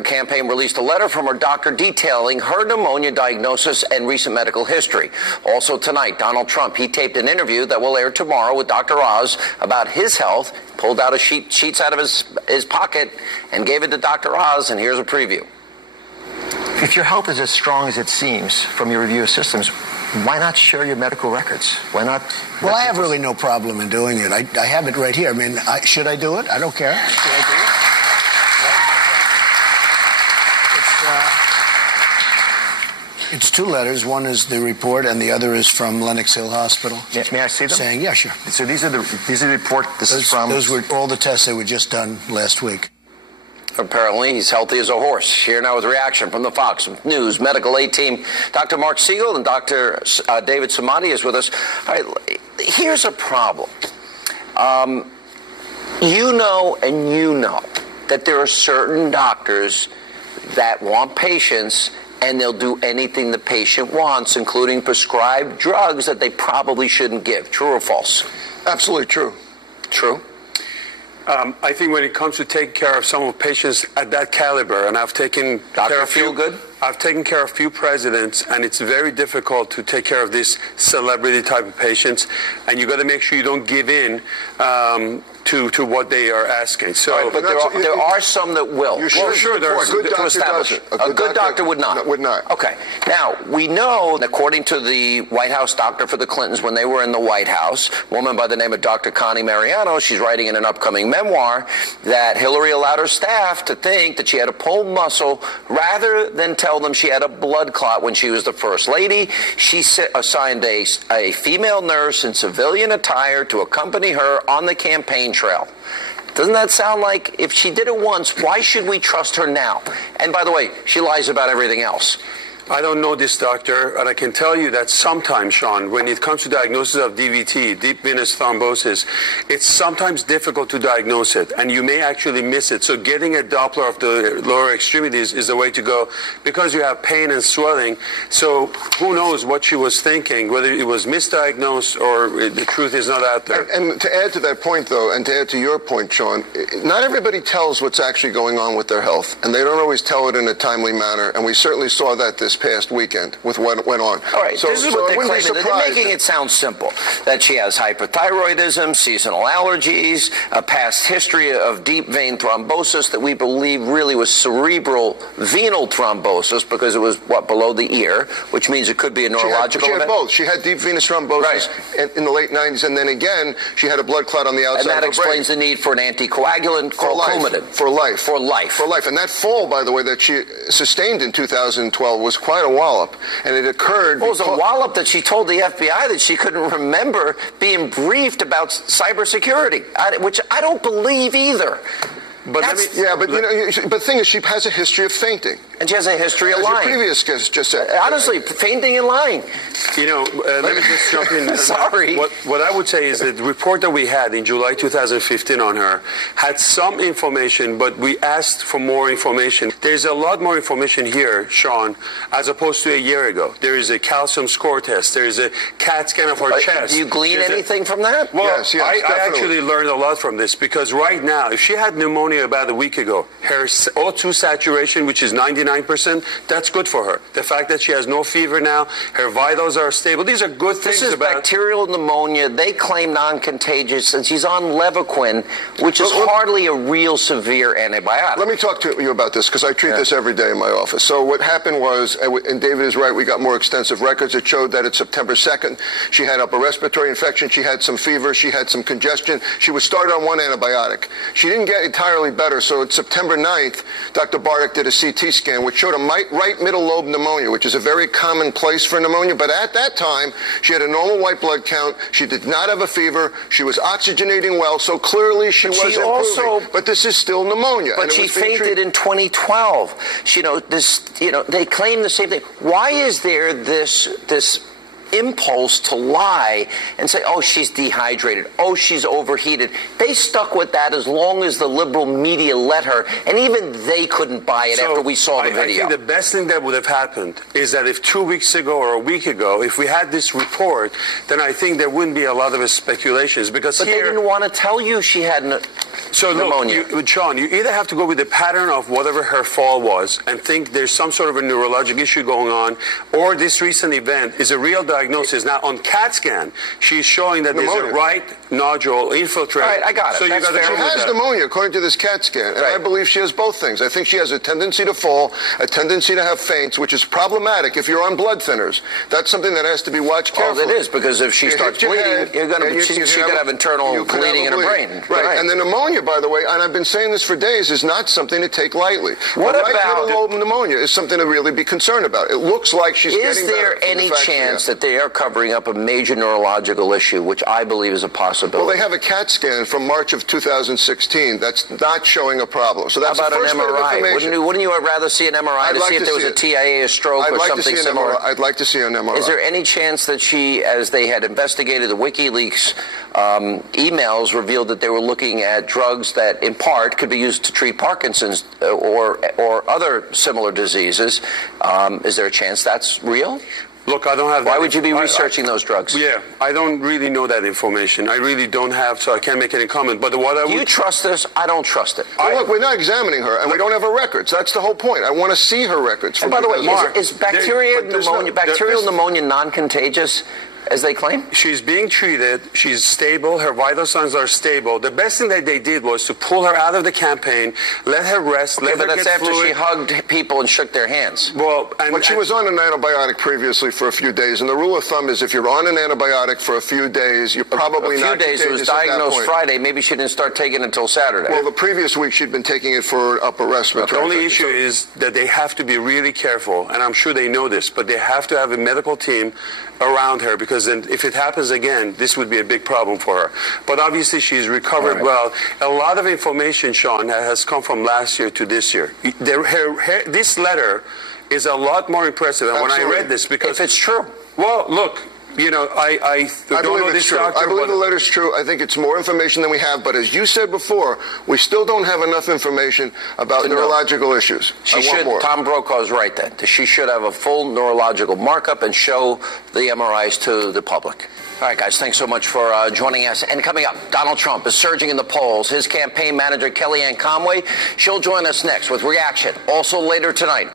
her campaign released a letter from her doctor detailing her pneumonia diagnosis and recent medical history. Also tonight, Donald Trump, he taped an interview that will air tomorrow with Dr. Oz about his health, pulled out sheets out of his pocket and gave it to Dr. Oz, and here's a preview. If your health is as strong as it seems from your review of systems, why not share your medical records? Why not? Well, I have really no problem in doing it. I have it right here. I mean, should I do it? I don't care. Should I do it? It's two letters. One is the report, and the other is from Lenox Hill Hospital. May I see them? Saying, yeah, sure. So these are the report. Those were all the tests that were just done last week. Apparently, he's healthy as a horse. Here now with reaction from the Fox News Medical Aid team. Dr. Mark Siegel and Dr. David Samadi is with us. All right, here's a problem. You know that there are certain doctors that want patients, and they'll do anything the patient wants, including prescribe drugs that they probably shouldn't give. True or false? Absolutely true. True? I think when it comes to taking care of some of patients at that caliber, and I've taken care of I've taken care of few presidents, and it's very difficult to take care of these celebrity type of patients, and you got to make sure you don't give in to what they are asking. So, right, but there are some that will. You're sure there are some. A good doctor would not. Would not. Okay. Now, we know, according to the White House doctor for the Clintons when they were in the White House, a woman by the name of Dr. Connie Mariano, she's writing in an upcoming memoir that Hillary allowed her staff to think that she had a pulled muscle rather than tell them she had a blood clot when she was the first lady. She assigned a female nurse in civilian attire to accompany her on the campaign trail. Doesn't that sound like if she did it once, why should we trust her now? And by the way, she lies about everything else. I don't know this doctor, and I can tell you that sometimes, Sean, when it comes to diagnosis of DVT, deep venous thrombosis, it's sometimes difficult to diagnose it, and you may actually miss it. So getting a Doppler of the lower extremities is the way to go, because you have pain and swelling. So who knows what she was thinking, whether it was misdiagnosed or the truth is not out there. And to add to that point, though, and to add to your point, Sean, not everybody tells what's actually going on with their health, and they don't always tell it in a timely manner, and we certainly saw that this past weekend with what went on. All right, this is what they're claiming. They're making it sound simple, that she has hyperthyroidism, seasonal allergies, a past history of deep vein thrombosis that we believe really was cerebral venal thrombosis because it was, below the ear, which means it could be a neurological event. She had both. She had deep venous thrombosis in the late 90s, and then again, she had a blood clot on the outside of her brain. And that explains the need for an anticoagulant called Coumadin. For life. For life. For life. And that fall, by the way, that she sustained in 2012 was quite a wallop, and it occurred. Well, it was a wallop that she told the FBI that she couldn't remember being briefed about cybersecurity, which I don't believe either. But the thing is, she has a history of fainting. And she has a history of lying. As your previous guest just said. Honestly, fainting and lying. You know, let me just jump in. Sorry. What I would say is that the report that we had in July 2015 on her had some information, but we asked for more information. There's a lot more information here, Sean, as opposed to a year ago. There is a calcium score test. There is a CAT scan of her chest. Do you glean anything from that? Well, yes, I actually learned a lot from this, because right now, if she had pneumonia about a week ago, her O2 saturation, which is 99%, that's good for her. The fact that she has no fever now, her vitals are stable, these are good things. This is bacterial pneumonia. They claim non-contagious, and she's on Levaquin, which is hardly a real severe antibiotic. Let me talk to you about this, because I treat this every day in my office. So what happened was, and David is right, we got more extensive records. It showed that at September 2nd, she had upper respiratory infection, she had some fever, she had some congestion. She was started on one antibiotic. She didn't get entirely better, so at September 9th, Dr. Bartek did a CT scan, which showed a right middle lobe pneumonia, which is a very common place for pneumonia. But at that time, she had a normal white blood count. She did not have a fever. She was oxygenating well, so clearly she was improving. But this is still pneumonia. But she fainted in 2012. They claim the same thing. Why is there this impulse to lie and say, oh, she's dehydrated, oh, she's overheated. They stuck with that as long as the liberal media let her, and even they couldn't buy it after we saw the video. I think the best thing that would have happened is that if 2 weeks ago or a week ago, if we had this report, then I think there wouldn't be a lot of speculations. Because but they didn't want to tell you she had pneumonia. Look, Sean, you either have to go with the pattern of whatever her fall was and think there's some sort of a neurologic issue going on, or this recent event is a real diagnosis. Now, on CAT scan, she's showing that there's a right nodule infiltrate. All right, I got it. So you got She has pneumonia, according to this CAT scan, and I believe she has both things. I think she has a tendency to fall, a tendency to have faints, which is problematic if you're on blood thinners. That's something that has to be watched carefully. Well, it is, because if she starts bleeding, she could have internal bleeding in her brain. Right, and the pneumonia, by the way, and I've been saying this for days, is not something to take lightly. What about right middle lobe pneumonia is something to really be concerned about. It looks like she's getting better. Is there any chance that they are covering up a major neurological issue, which I believe is a possibility? Well, they have a CAT scan from March of 2016 that's not showing a problem. So that's How about the first an MRI? Wouldn't you rather see an MRI to see if there was a TIA, a stroke, or something similar? I'd like to see an MRI. Is there any chance that she, as they had investigated the WikiLeaks emails, revealed that they were looking at drugs that, in part, could be used to treat Parkinson's or other similar diseases? Is there a chance that's real? Look, I don't have that. Why would you be researching those drugs? Yeah, I don't really know that information. I really don't have, so I can't make any comment. But what I would... Do you trust this? I don't trust it. Well, look, we're not examining her, and we don't have her records. That's the whole point. I want to see her records. And by the way, Mark, is bacterial pneumonia non-contagious, as they claim? She's being treated. She's stable. Her vital signs are stable. The best thing that they did was to pull her out of the campaign, let her rest, let her that's get after fluid. she hugged people and shook their hands. Well, but she was on an antibiotic previously for a few days, and the rule of thumb is if you're on an antibiotic for a few days, you're probably not contagious. A few days. It was diagnosed Friday. Maybe she didn't start taking it until Saturday. Well, the previous week she'd been taking it for upper respiratory. The only issue is that they have to be really careful, and I'm sure they know this, but they have to have a medical team around her, because then if it happens again, this would be a big problem for her. But obviously she's recovered well. A lot of information, Sean, has come from last year to this year. This letter is a lot more impressive than when I read this, because if it's true. Well, look, you know, I don't know this doctor. I believe the letter's true. I think it's more information than we have. But as you said before, we still don't have enough information about neurological issues. Tom Brokaw's right then. She should have a full neurological markup and show the MRIs to the public. All right, guys, thanks so much for joining us. And coming up, Donald Trump is surging in the polls. His campaign manager, Kellyanne Conway, she'll join us next with Reaction, also later tonight.